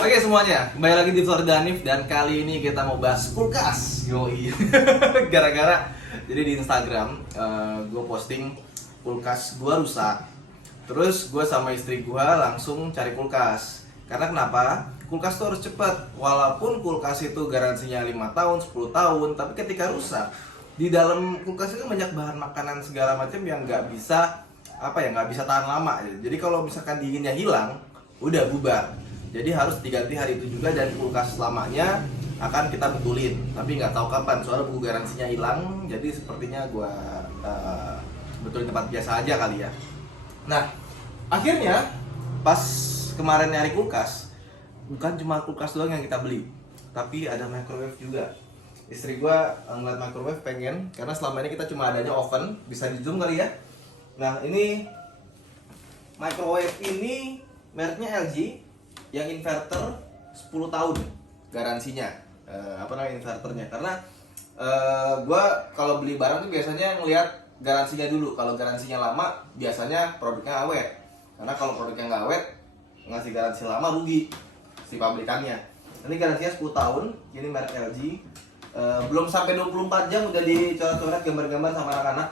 Oke semuanya, kembali lagi di Florida Hanif dan kali ini kita mau bahas kulkas. Yoi. Gara-gara jadi di Instagram gue posting kulkas gue rusak. Terus gue sama istri gue langsung cari kulkas. Karena kenapa? Kulkas tuh harus cepat. Walaupun kulkas itu garansinya 5 tahun, 10 tahun, tapi ketika rusak, di dalam kulkas itu banyak bahan makanan segala macam yang nggak bisa nggak bisa tahan lama. Jadi kalau misalkan dinginnya hilang, udah bubar. Jadi harus diganti hari itu juga dan kulkas lamanya akan kita betulin. Tapi nggak tahu kapan, soalnya buku garansinya hilang. Jadi sepertinya gua betulin tempat biasa aja kali ya. Nah, akhirnya pas kemarin nyari kulkas, bukan cuma kulkas doang yang kita beli, tapi ada microwave juga. Istri gua ngeliat microwave pengen, karena selama ini kita cuma adanya oven, bisa di zoom kali ya. Nah, ini microwave ini mereknya LG. Yang inverter 10 tahun garansinya. Inverternya, karena gue kalau beli barang tuh biasanya ngelihat garansinya dulu. Kalau garansinya lama biasanya produknya awet, karena kalau produknya nggak awet ngasih garansi lama rugi si pabrikannya. Ini garansinya 10 tahun. Ini merek LG. Belum sampai 24 jam udah dicoret-coret gambar-gambar sama anak-anak.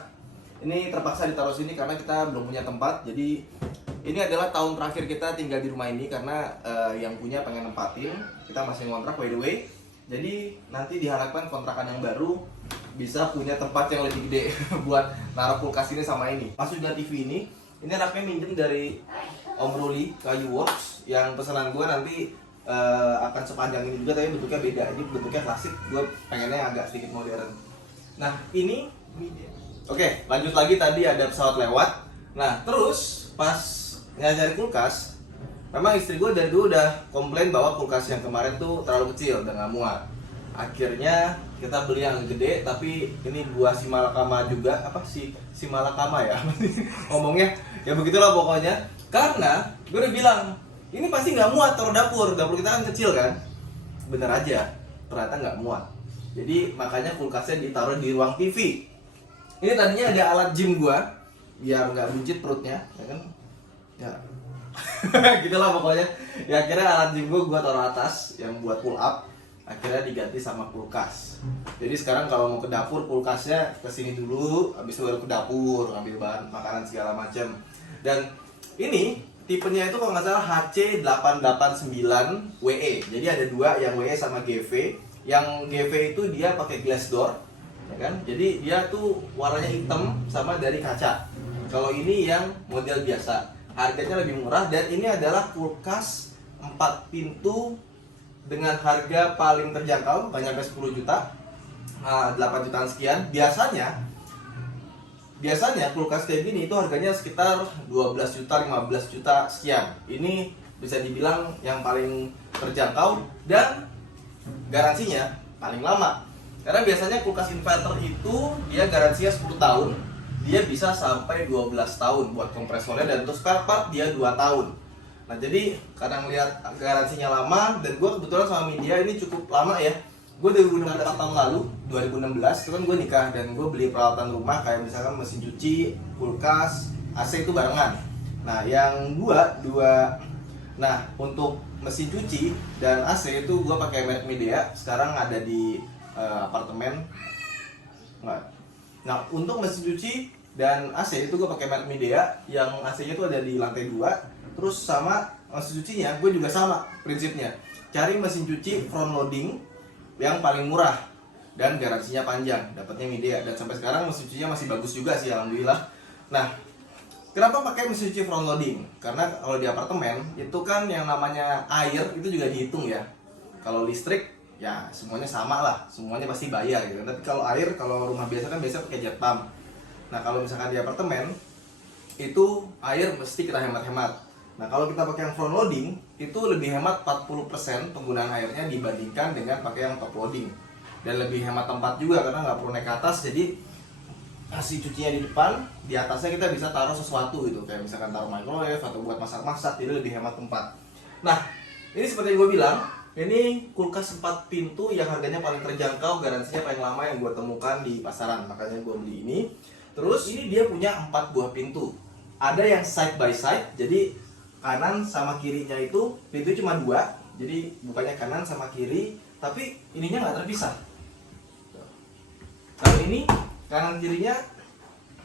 Ini terpaksa ditaruh sini karena kita belum punya tempat. Jadi ini adalah tahun terakhir kita tinggal di rumah ini karena yang punya pengen nempatin. Kita masih ngontrak by the way. Jadi nanti diharapkan kontrakan yang baru bisa punya tempat yang lebih gede buat naruh kulkas ini sama ini. Pas sudah TV ini anaknya minjem dari Om Ruli Kayu Works yang pesanan gue nanti akan sepanjang ini juga, tapi bentuknya beda. Ini bentuknya klasik, gue pengennya agak sedikit modern. Nah ini, oke, lanjut lagi, tadi ada pesawat lewat. Nah terus pas nyari kulkas, memang istri gue dari dulu udah komplain bahwa kulkas yang kemarin tuh terlalu kecil dan nggak muat. Akhirnya kita beli yang gede, tapi ini buah si Malakama juga, si Malakama ya ngomongnya, ya begitulah pokoknya. Karena gue udah bilang ini pasti nggak muat taruh dapur kita kan kecil kan. Bener aja, ternyata nggak muat. Jadi makanya kulkasnya ditaruh di ruang TV. Ini tadinya ada alat gym gue biar nggak buncit perutnya, ya kan? Ya gitulah pokoknya. Ya akhirnya alat gym gue taruh atas yang buat pull up. Akhirnya diganti sama kulkas. Jadi sekarang kalau mau ke dapur, kulkasnya kesini dulu, habis itu baru ke dapur ngambil bahan makanan segala macam. Dan ini tipenya itu kalau nggak salah HC889WE. Jadi ada dua, yang WE sama GV. Yang GV itu dia pakai glass door, ya kan? Jadi dia tuh warnanya hitam sama dari kaca. Kalau ini yang model biasa, harganya lebih murah. Dan ini adalah kulkas 4 pintu dengan harga paling terjangkau, nggak nyampe 10 juta, 8 jutaan sekian. Biasanya kulkas kayak gini itu harganya sekitar 12 juta, 15 juta sekian. Ini bisa dibilang yang paling terjangkau dan garansinya paling lama. Karena biasanya kulkas inverter itu dia garansinya 10 tahun, dia bisa sampai 12 tahun buat kompresornya, dan untuk spare part dia 2 tahun. Nah jadi kadang lihat garansinya lama, dan gue kebetulan sama media ini cukup lama ya. Gue 2016 tahun lalu, 2016 itu kan gue nikah dan gue beli peralatan rumah kayak misalkan mesin cuci, kulkas, AC itu barengan. Nah yang nah untuk mesin cuci dan AC itu gue pakai merek Midea. Sekarang ada di apartemen. Nah untuk mesin cuci dan AC itu gue pakai merek Midea. Yang AC-nya itu ada di lantai 2. Terus sama mesin cucinya gue juga sama prinsipnya. Cari mesin cuci front loading yang paling murah dan garansinya panjang, dapatnya Midea. Dan sampai sekarang mesin cucinya masih bagus juga sih, alhamdulillah. Nah, kenapa pakai mesin cuci front loading? Karena kalau di apartemen itu kan yang namanya air itu juga dihitung ya. Kalau listrik ya semuanya sama lah, semuanya pasti bayar gitu. Tapi kalau air, kalau rumah biasa kan biasa pakai jet pump. Nah kalau misalkan di apartemen itu air mesti kita hemat-hemat. Nah kalau kita pakai yang front loading itu lebih hemat 40% penggunaan airnya dibandingkan dengan pakai yang top loading. Dan lebih hemat tempat juga karena nggak perlu naik ke atas. Jadi si cucinya di depan, di atasnya kita bisa taruh sesuatu gitu, kayak misalkan taruh microwave atau buat masak-masak, jadi lebih hemat tempat. Nah ini seperti yang gue bilang, ini kulkas 4 pintu yang harganya paling terjangkau, garansinya paling lama yang gue temukan di pasaran, makanya gue beli ini. Terus ini dia punya 4 buah pintu. Ada yang side by side, jadi kanan sama kirinya itu pintu cuma 2, Jadi bukanya kanan sama kiri, tapi ininya nggak terpisah. Kalau ini kanan kirinya,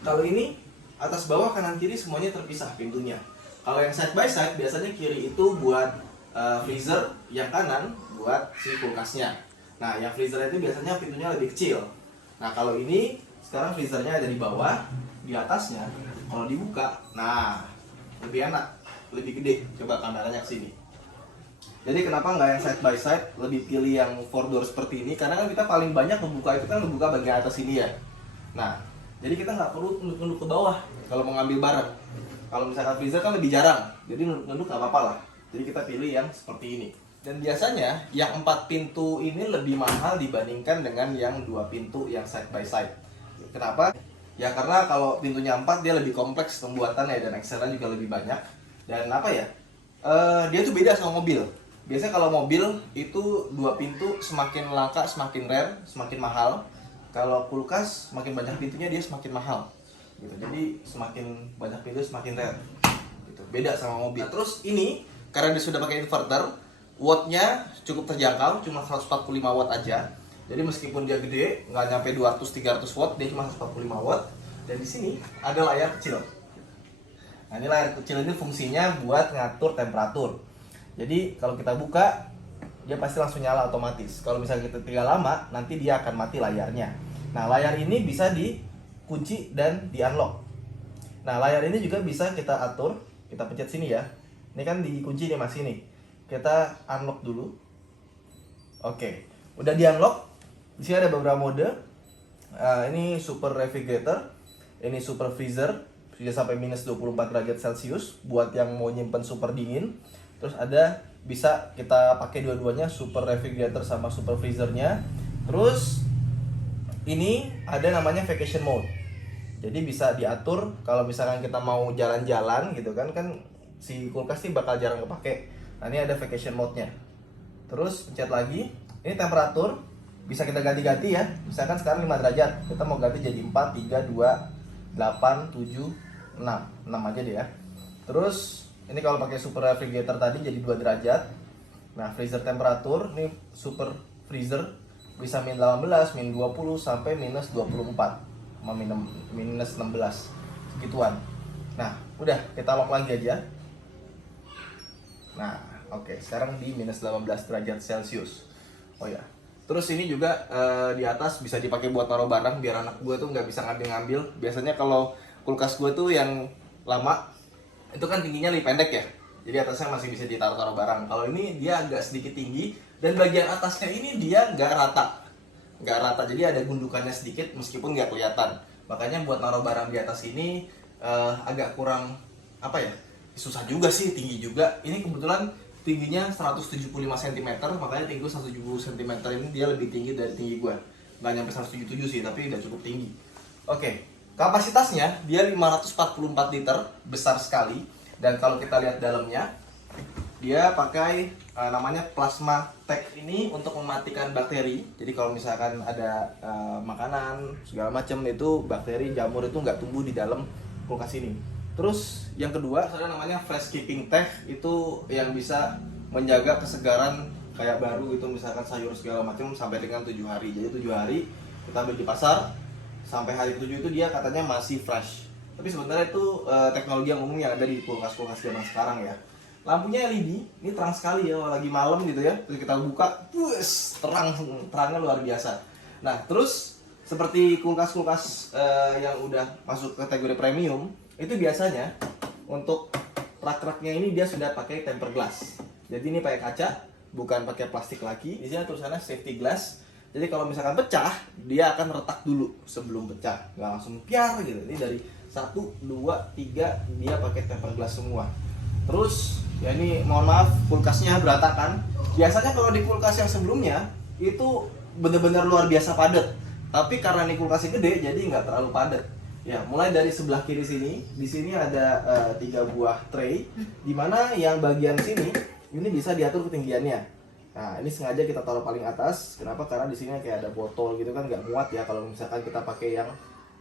kalau ini atas bawah kanan kiri semuanya terpisah pintunya. Kalau yang side by side biasanya kiri itu buat freezer, yang kanan buat si kulkasnya. Nah, yang freezer itu biasanya pintunya lebih kecil. Nah, kalau ini sekarang freezernya ada di bawah, di atasnya. Kalau dibuka, nah lebih enak, lebih gede. Coba kameranya ke sini. Jadi kenapa nggak yang side by side, lebih pilih yang 4 door seperti ini? Karena kan kita paling banyak membuka itu kan membuka bagian atas ini ya. Nah, jadi kita nggak perlu nunduk-nunduk ke bawah kalau mau ngambil barang. Kalau misalkan freezer kan lebih jarang, jadi nunduk-nunduk nggak apa-apa lah. Jadi kita pilih yang seperti ini. Dan biasanya yang 4 pintu ini lebih mahal dibandingkan dengan yang 2 pintu yang side by side. Kenapa? Ya karena kalau pintunya 4 dia lebih kompleks pembuatannya dan Excel-nya juga lebih banyak. Dan apa ya? Dia tuh beda sama mobil. Biasanya kalau mobil itu 2 pintu semakin langka, semakin rare, semakin mahal. Kalau kulkas semakin banyak pintunya dia semakin mahal. Gitu. Jadi semakin banyak pintu semakin rare. Gitu. Beda sama mobil. Nah, terus ini karena dia sudah pakai inverter, wattnya cukup terjangkau, cuma 145 watt aja. Jadi meskipun dia gede, nggak nyampe 200-300 watt, dia cuma 145 watt. Dan di sini ada layar kecil. Nah, ini layar kecil ini fungsinya buat ngatur temperatur. Jadi kalau kita buka, dia pasti langsung nyala otomatis. Kalau misalnya kita tinggal lama, nanti dia akan mati layarnya. Nah, layar ini bisa dikunci dan di-unlock. Nah, layar ini juga bisa kita atur. Kita pencet sini ya. Ini kan dikunci nih Mas ini. Kita unlock dulu. Oke, udah di-unlock. Di sini ada beberapa mode. Ini super refrigerator, ini super freezer, bisa sampai minus 24 derajat Celcius buat yang mau nyimpen super dingin. Terus ada bisa kita pakai dua-duanya, super refrigerator sama super freezernya. Terus ini ada namanya vacation mode. Jadi bisa diatur kalau misalkan kita mau jalan-jalan gitu kan si kulkas ini bakal jarang kepake. Nah, ini ada vacation mode-nya. Terus pencet lagi, ini temperatur. Bisa kita ganti-ganti ya. Misalkan sekarang 5 derajat, kita mau ganti jadi 4, 3, 2, 8, 7, 6. 6 aja deh ya. Terus ini kalau pakai super refrigerator tadi jadi 2 derajat. Nah, freezer temperatur ini super freezer bisa min 18, min 20 sampai minus 24 sama minus 16 segituan. Nah, udah kita lock lagi aja. Nah, oke, sekarang di minus 18 derajat Celcius. Oh ya. Terus ini juga di atas bisa dipakai buat naruh barang biar anak gue tuh nggak bisa ngambil-ngambil. Biasanya kalau kulkas gue tuh yang lama itu kan tingginya lebih pendek ya. Jadi atasnya masih bisa ditaruh-taruh barang. Kalau ini dia agak sedikit tinggi dan bagian atasnya ini dia nggak rata. Nggak rata, jadi ada gundukannya sedikit meskipun nggak kelihatan. Makanya buat naruh barang di atas ini agak kurang apa ya? Susah juga sih, tinggi juga. Ini kebetulan tingginya 175 cm, makanya tinggi gue 170 cm ini dia lebih tinggi dari tinggi gue. Nggak nyampe 177 sih, tapi udah cukup tinggi. Oke, kapasitasnya dia 544 liter, besar sekali. Dan kalau kita lihat dalamnya, dia pakai namanya plasma tech ini untuk mematikan bakteri. Jadi kalau misalkan ada makanan segala macam itu bakteri, jamur itu nggak tumbuh di dalam kulkas ini. Terus yang kedua ada namanya fresh keeping tech, itu yang bisa menjaga kesegaran kayak baru gitu, misalkan sayur segala macam sampai dengan 7 hari. Jadi 7 hari kita beli di pasar, sampai hari 7 itu dia katanya masih fresh. Tapi sebenarnya itu teknologi yang umum yang ada di kulkas-kulkas zaman sekarang ya. Lampunya LED, ini terang sekali ya, lagi malam gitu ya. Terus kita buka, terangnya luar biasa. Nah, terus seperti kulkas-kulkas yang udah masuk kategori premium, itu biasanya untuk rak-raknya ini dia sudah pakai tempered glass. Jadi ini pakai kaca, bukan pakai plastik lagi. Di sini tulisannya safety glass. Jadi kalau misalkan pecah, dia akan retak dulu sebelum pecah, nggak langsung piar gitu. Ini dari 1, 2, 3 dia pakai tempered glass semua. Terus ya ini mohon maaf kulkasnya berantakan. Biasanya kalau di kulkas yang sebelumnya itu benar-benar luar biasa padat. Tapi karena ini kulkasnya gede, jadi nggak terlalu padat. Ya, mulai dari sebelah kiri sini, di sini ada 3 buah tray, dimana yang bagian sini ini bisa diatur ketinggiannya. Nah, ini sengaja kita taruh paling atas. Kenapa? Karena di sini kayak ada botol gitu kan, nggak muat ya kalau misalkan kita pakai yang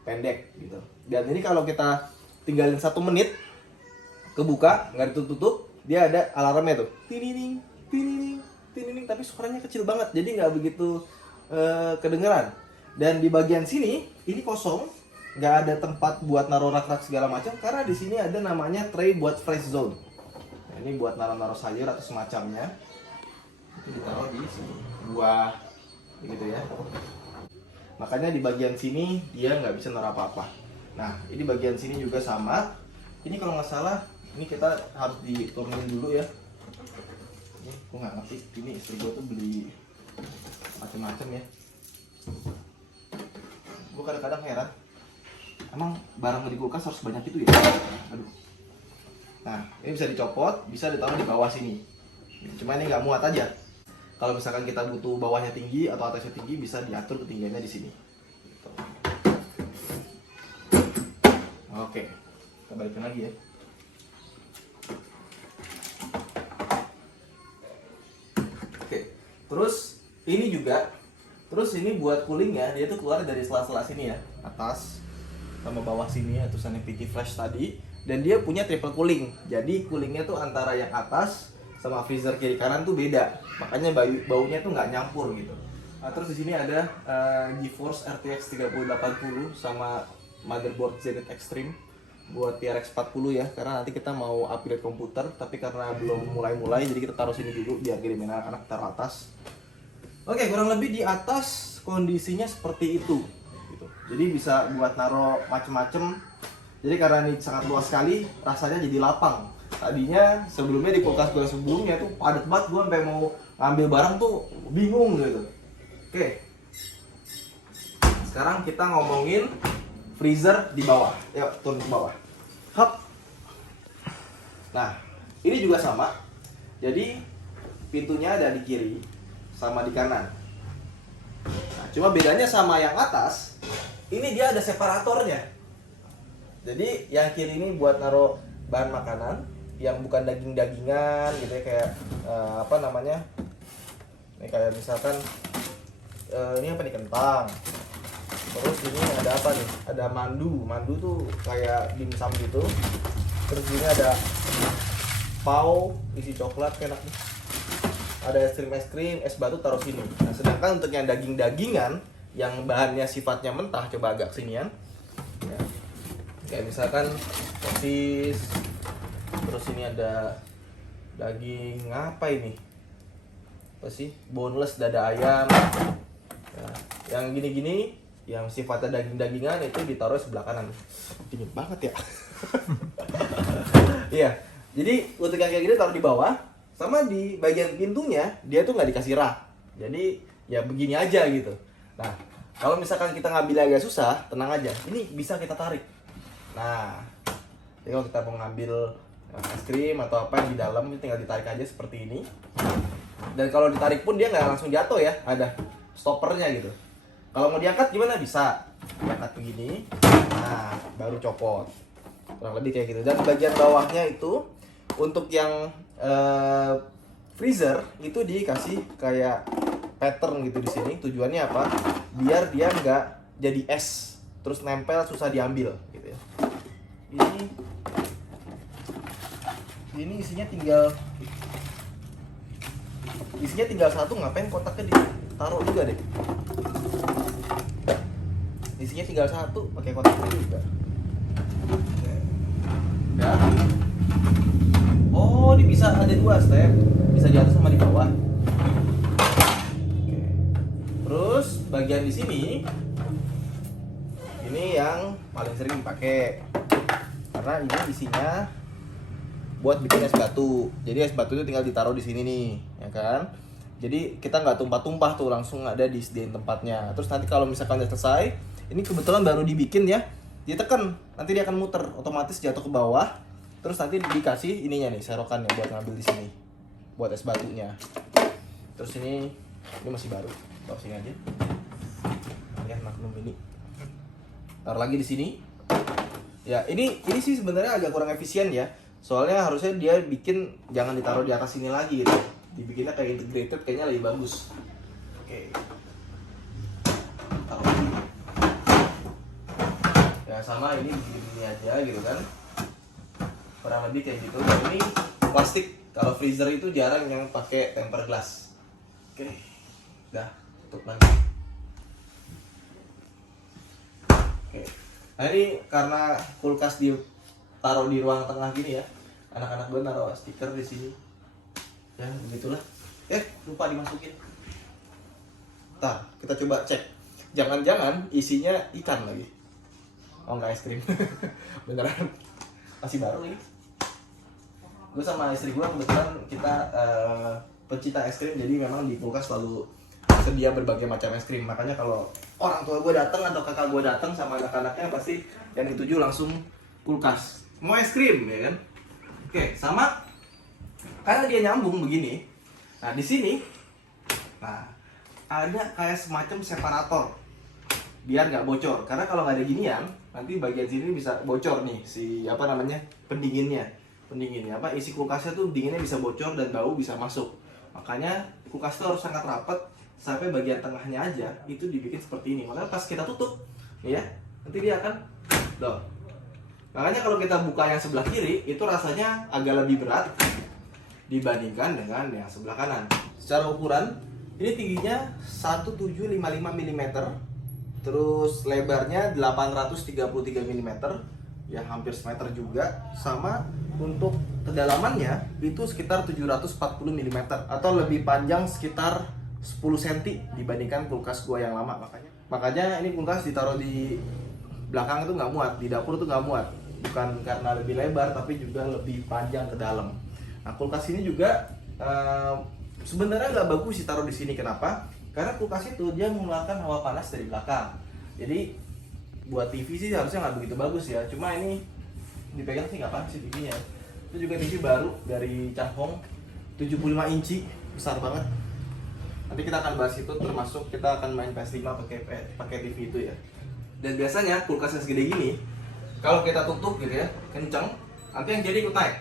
pendek gitu. Dan ini kalau kita tinggalin 1 menit, kebuka, nggak ditutup, dia ada alarmnya tuh, ting ting ting tinining, tinining, tapi suaranya kecil banget, jadi nggak begitu kedengeran. Dan di bagian sini ini kosong, nggak ada tempat buat naruh rak-rak segala macam, karena di sini ada namanya tray buat fresh zone. Nah, ini buat naruh-naruh sayur atau semacamnya. Itu ditaruh di sini, buah, gitu ya. Makanya di bagian sini dia nggak bisa naruh apa-apa. Nah, ini bagian sini juga sama. Ini kalau nggak salah, ini kita harus diturunin dulu ya. Ini gue nggak ngerti, ini istri gue tuh beli macam-macam ya. Gue kadang-kadang heran, emang barang di kulkas harus banyak itu ya? Aduh. Nah, ini bisa dicopot, bisa ditaruh di bawah sini. Cuma ini nggak muat aja. Kalau misalkan kita butuh bawahnya tinggi atau atasnya tinggi, bisa diatur ketinggiannya di sini. Gitu. Oke, kita balikin lagi ya. Oke, terus ini juga, terus ini buat coolingnya dia tuh keluar dari sela-sela sini ya, atas sama bawah sini ya, tulisannya PT Flash tadi. Dan dia punya triple cooling, jadi coolingnya tuh antara yang atas sama freezer kiri kanan tuh beda, makanya baunya tuh nggak nyampur gitu. Nah, terus di sini ada GeForce RTX 3080 sama motherboard Zenith Extreme buat TRX 40 ya, karena nanti kita mau upgrade komputer, tapi karena belum mulai-mulai jadi kita taruh sini dulu biar gede anak-anak taruh atas. Oke, kurang lebih di atas kondisinya seperti itu gitu. Jadi bisa buat naruh macem-macem. Jadi karena ini sangat luas sekali, rasanya jadi lapang. Tadinya sebelumnya di kulkas gue sebelumnya tuh padat banget, gue sampai mau ngambil barang tuh bingung gitu. Oke, sekarang kita ngomongin freezer di bawah. Yuk, turun ke bawah. Hop. Nah, ini juga sama. Jadi pintunya ada di kiri sama di kanan. Nah, cuma bedanya sama yang atas, ini dia ada separatornya. Jadi yang kiri ini buat naruh bahan makanan yang bukan daging-dagingan gitu ya, kayak apa namanya, ini kayak misalkan ini apa nih, kentang. Terus ini ada apa nih, ada mandu tuh kayak dimsum gitu. Terus ini ada pau isi coklat, enak nih. Ada es krim, es batu taruh sini. Nah, sedangkan untuk yang daging-dagingan yang bahannya sifatnya mentah, coba agak sinian ya. Kayak misalkan sosis. Terus ini ada daging apa ini? Apa sih? Boneless, dada ayam. Ya, yang gini-gini, yang sifatnya daging-dagingan itu ditaruh sebelah kanan. Dingin banget ya. Iya. Jadi untuk yang kayak gini taruh di bawah, sama di bagian pintunya dia tuh nggak dikasih rak. Jadi ya begini aja gitu. Nah, kalau misalkan kita ngambil agak susah, tenang aja. Ini bisa kita tarik. Nah, jadi kalau kita mau ngambil es krim atau apa yang di dalam, tinggal ditarik aja seperti ini. Dan kalau ditarik pun dia nggak langsung jatuh ya, ada stoppernya gitu. Kalau mau diangkat gimana? Bisa diangkat begini, nah baru copot. Kurang lebih kayak gitu. Dan bagian bawahnya itu untuk yang freezer itu dikasih kayak pattern gitu di sini. Tujuannya apa? Biar dia nggak jadi es terus nempel, susah diambil gitu ya. Ini isinya tinggal satu, ngapain kotaknya ditaruh juga deh. Isinya tinggal satu, pakai kotaknya juga. Ya. Oh, ini bisa ada dua step, bisa di atas sama di bawah. Oke. Terus bagian di sini, ini yang paling sering dipakai, karena ini isinya buat bikin es batu. Jadi es batu itu tinggal ditaruh di sini nih, ya kan? Jadi kita nggak tumpah-tumpah tuh, langsung ada di tempatnya. Terus nanti kalau misalkan udah selesai, ini kebetulan baru dibikin ya, ditekan, nanti dia akan muter, otomatis jatuh ke bawah. Terus nanti dikasih ininya nih, serokannya buat ngambil di sini, buat es batunya. Terus ini masih baru, bawa sini aja. Lihat Magnum ini, taruh lagi di sini. Ya ini sih sebenarnya agak kurang efisien ya. Soalnya harusnya dia bikin jangan ditaruh di atas sini lagi gitu. Dibikinnya kayak integrated, kayaknya lebih bagus. Oke. Taruh lagi. Ya sama ini begini aja gitu kan. Kurang lebih kayak gitu. Dan ini plastik Kalau freezer itu jarang yang pakai tempered glass. Oke, dah tutup lagi. Oke, nah ini karena kulkas taruh di ruang tengah gini ya, anak-anak gue naruh stiker di sini. Ya begitulah. Lupa dimasukin. Ntar kita coba cek. Jangan-jangan isinya ikan lagi. Oh enggak, es krim. Beneran. Masih baru nih. Gue sama istri gue kebetulan kita pecinta es krim, jadi memang di kulkas selalu sedia berbagai macam es krim. Makanya kalau orang tua gue datang atau kakak gue datang sama anak-anaknya, pasti yang dituju langsung kulkas. Mau es krim ya kan? Oke, sama karena dia nyambung begini. Nah, di sini ada kayak semacam separator biar nggak bocor. Karena kalau nggak ada ginian, nanti bagian sini bisa bocor nih si pendinginnya. Isi kulkasnya tuh dinginnya bisa bocor dan bau bisa masuk. Makanya kulkas itu harus sangat rapat sampai bagian tengahnya aja itu dibikin seperti ini. Makanya pas kita tutup, ya nanti dia akan loh. Makanya kalau kita buka yang sebelah kiri itu rasanya agak lebih berat dibandingkan dengan yang sebelah kanan. Secara ukuran ini tingginya 1755 mm, terus lebarnya 833 mm, ya hampir semeter juga. Sama untuk kedalamannya itu sekitar 740 mm atau lebih panjang sekitar 10 cm dibandingkan kulkas gua yang lama. Makanya ini kulkas ditaruh di belakang itu nggak muat, di dapur tuh nggak muat, bukan karena lebih lebar tapi juga lebih panjang ke dalam. Nah, kulkas ini juga sebenarnya nggak bagus ditaruh di sini. Kenapa? Karena kulkas itu dia mengeluarkan hawa panas dari belakang. Jadi buat TV sih harusnya nggak begitu bagus ya. Cuma ini dipegang sih nggak apa sih TV-nya. Itu juga TV baru dari Changhong, 75 inci, besar banget. Nanti kita akan bahas itu, termasuk kita akan main PS5 pakai TV itu ya. Dan biasanya kulkas yang segede gini, kalau kita tutup gitu ya, kencang, nanti yang kiri ikut naik.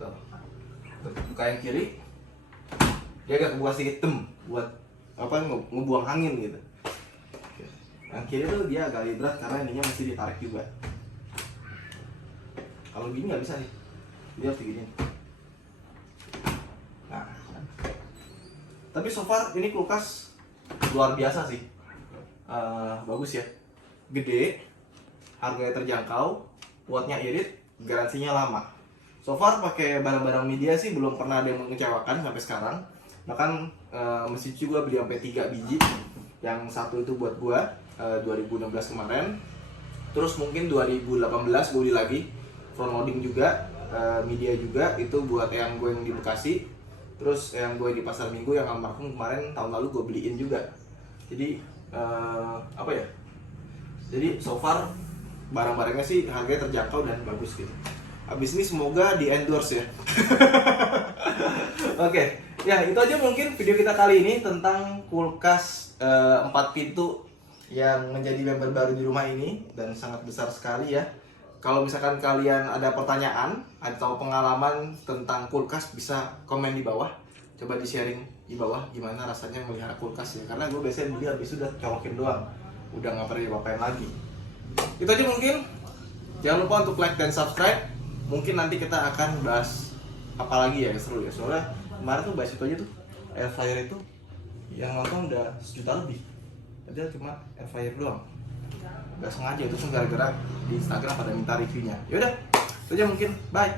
Tuh. Buka yang kiri, dia agak kebuka sedikit buat ngebuang angin gitu. Yang kiri tuh dia agak lebih berat karena ininya masih ditarik juga. Kalau gini nggak bisa nih, dia harus diginiin. Nah, tapi so far ini kulkas luar biasa sih, bagus ya, gede, harganya terjangkau, wattnya irit, garansinya lama. So far pakai barang-barang media sih belum pernah ada yang mengecewakan sampai sekarang. Bahkan mesin cuci gue beli sampai 3 biji. Yang satu itu buat gue 2016 kemarin. Terus mungkin 2018 gue beli lagi front loading juga, media juga, itu buat yang gue yang di Bekasi. Terus yang gue di Pasar Minggu yang almarhum kemarin tahun lalu gue beliin juga. Jadi Jadi so far barang-barangnya sih harganya terjangkau dan bagus gitu. Habis ini semoga di endorse ya. Oke, ya itu aja mungkin video kita kali ini tentang kulkas 4 pintu yang menjadi member baru di rumah ini dan sangat besar sekali ya. Kalau misalkan kalian ada pertanyaan atau pengalaman tentang kulkas, bisa komen di bawah. Coba di-sharing di bawah gimana rasanya melihara kulkas ya. Karena gue biasanya beli habis udah colokin doang, udah nggak pernah dipapain lagi. Itu aja mungkin. Jangan lupa untuk like dan subscribe. Mungkin nanti kita akan bahas apa lagi ya, seru ya. Soalnya kemarin tuh bahas itu aja tuh, air fryer itu yang nonton udah 1 juta lebih. Padahal cuma air fryer doang. Gak sengaja, itu gara-gara di Instagram pada minta reviewnya. Yaudah, itu aja mungkin. Bye.